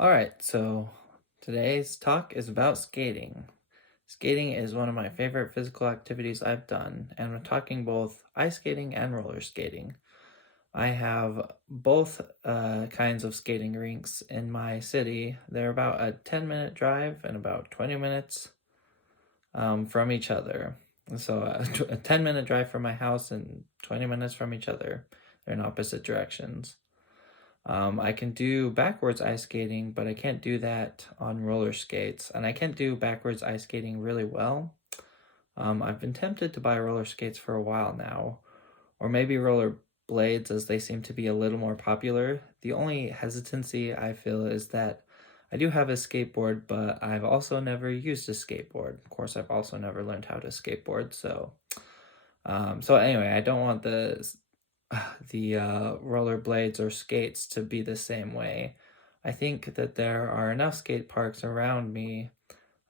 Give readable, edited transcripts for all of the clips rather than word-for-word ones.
All right, so today's talk is about skating. Skating is one of my favorite physical activities I've done, and I'm talking both ice skating and roller skating. I have both kinds of skating rinks in my city. They're about a 10-minute drive and about 20 minutes from each other. So a 10-minute drive from my house and 20 minutes from each other. They're in opposite directions. I can do backwards ice skating, but I can't do that on roller skates, and I can't do backwards ice skating really well. I've been tempted to buy roller skates for a while now, or maybe roller blades as they seem to be a little more popular. The only hesitancy I feel is that I do have a skateboard, but I've also never used a skateboard. Of course, I've also never learned how to skateboard, so anyway, I don't want the roller blades or skates to be the same way. I think that there are enough skate parks around me,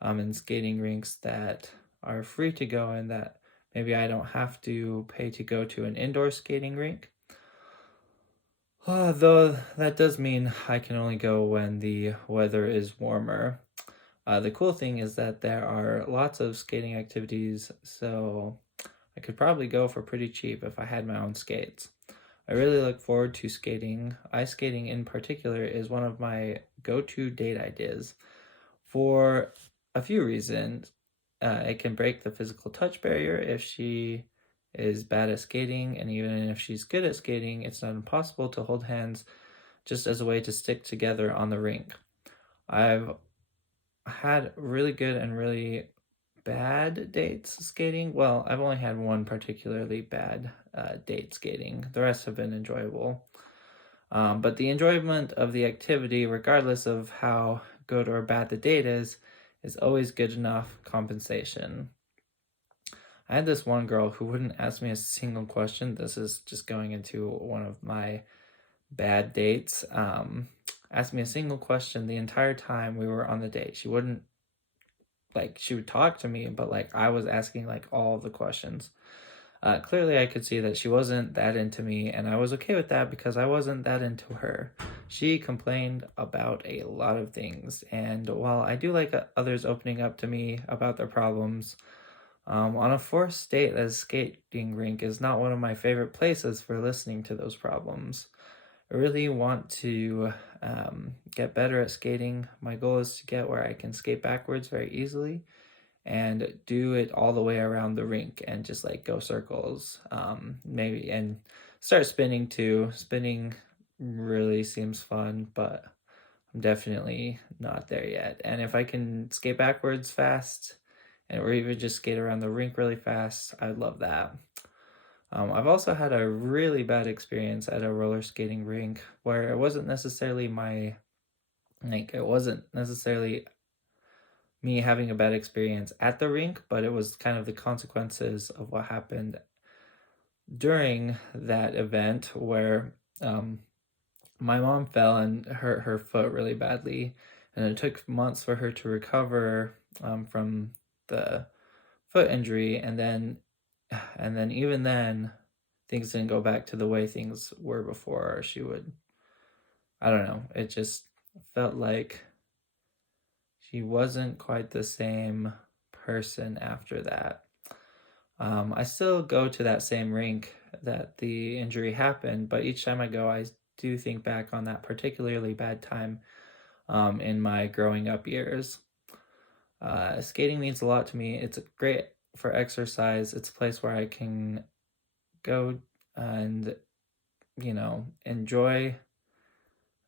and skating rinks that are free to go and that maybe I don't have to pay to go to an indoor skating rink. Though that does mean I can only go when the weather is warmer. The cool thing is that there are lots of skating activities, so I could probably go for pretty cheap if I had my own skates. I really look forward to skating. Ice skating in particular is one of my go-to date ideas for a few reasons. It can break the physical touch barrier if she is bad at skating, and even if she's good at skating, it's not impossible to hold hands just as a way to stick together on the rink. I've had really good and really bad dates skating. Well, I've only had one particularly bad date skating. The rest have been enjoyable. But the enjoyment of the activity, regardless of how good or bad the date is always good enough compensation. I had this one girl who wouldn't ask me a single question. This is just going into one of my bad dates. Asked me a single question the entire time we were on the date. She wouldn't she would talk to me, but I was asking all of the questions. Clearly, I could see that she wasn't that into me, and I was okay with that because I wasn't that into her. She complained about a lot of things, and while I do like others opening up to me about their problems, on a forced date, a skating rink is not one of my favorite places for listening to those problems. I really want to get better at skating. My goal is to get where I can skate backwards very easily and do it all the way around the rink and just go circles, maybe, and start spinning too. Spinning really seems fun, but I'm definitely not there yet. And if I can skate backwards fast or even just skate around the rink really fast, I'd love that. I've also had a really bad experience at a roller skating rink where it wasn't necessarily it wasn't necessarily me having a bad experience at the rink, but it was kind of the consequences of what happened during that event where my mom fell and hurt her foot really badly, and it took months for her to recover from the foot injury, and then even then things didn't go back to the way things were before. She would, I don't know, it just felt like she wasn't quite the same person after that. I still go to that same rink that the injury happened, but each time I go, I do think back on that particularly bad time in my growing up years. Skating means a lot to me. It's great for exercise. It's a place where I can go and, enjoy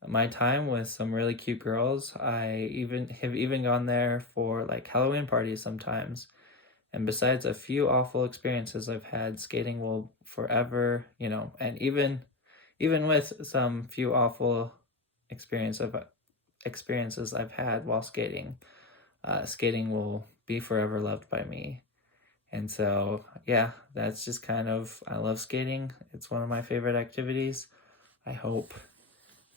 my time with some really cute girls. I even gone there for Halloween parties sometimes. And besides a few awful experiences I've had, skating will forever, and even with some few awful experience of experiences I've had while skating, skating will be forever loved by me. And so, yeah, that's just I love skating. It's one of my favorite activities. I hope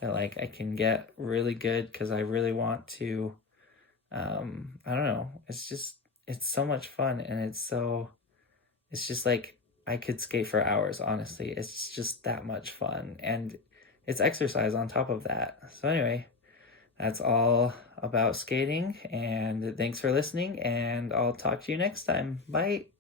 that I can get really good because I really want to. I don't know. It's so much fun, and it's just I could skate for hours. Honestly, it's just that much fun, and it's exercise on top of that. So anyway, that's all about skating, and thanks for listening, and I'll talk to you next time. Bye.